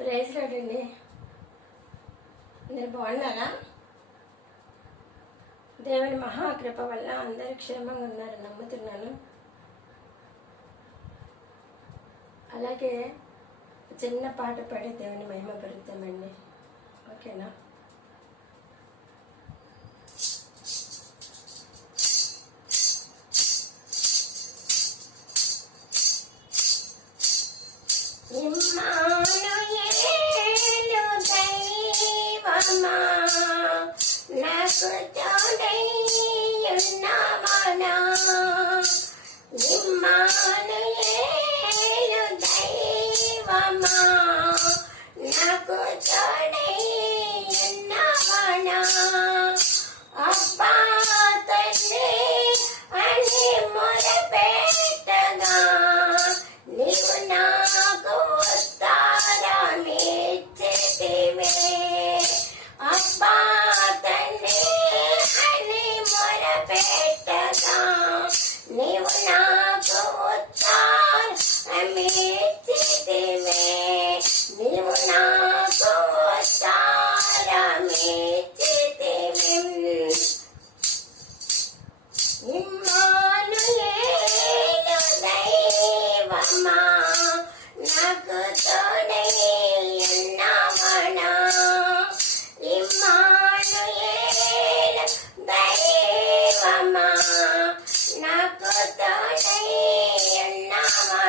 Praise రాడండి. అందరు బాగున్నారా? దేవుని మహాకృప వల్ల అందరు క్షేమంగా ఉన్నారని నమ్ముతున్నాను. అలాగే చిన్న పాట పాడి దేవుని మహిమ పెరుగుతామండి ఓకేనా? ఉన్నావనా నిమ్మానుయేలు దైవమా. నాకు తోడై ఉన్నావనా అబ్బా తల్లి అని మొరపెట్టగా.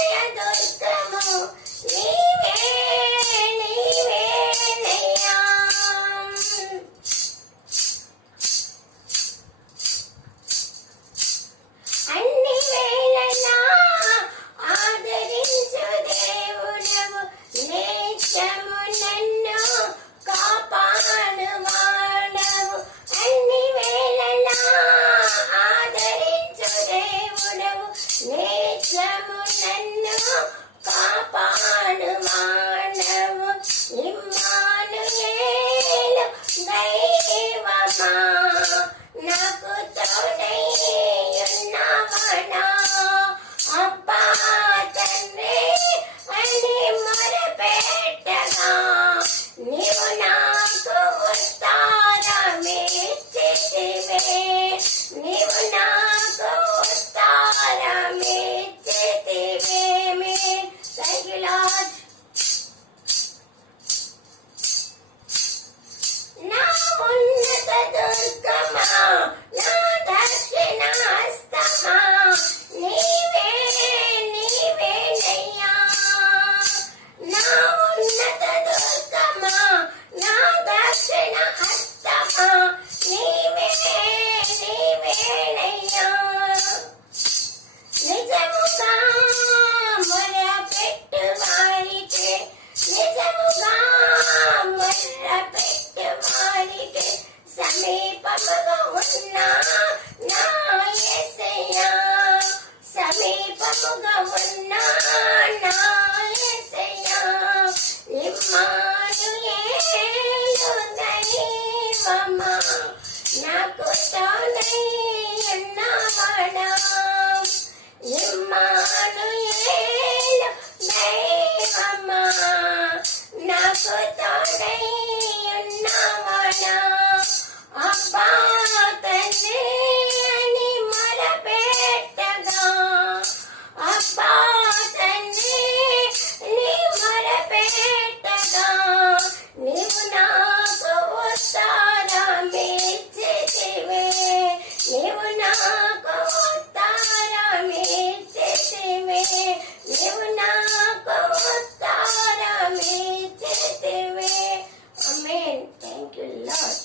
Hey, I know. దైవమా నాకు తోడై అమ్మా నాకు తోడై ఉన్నావాడా నిమ్మాను ఏ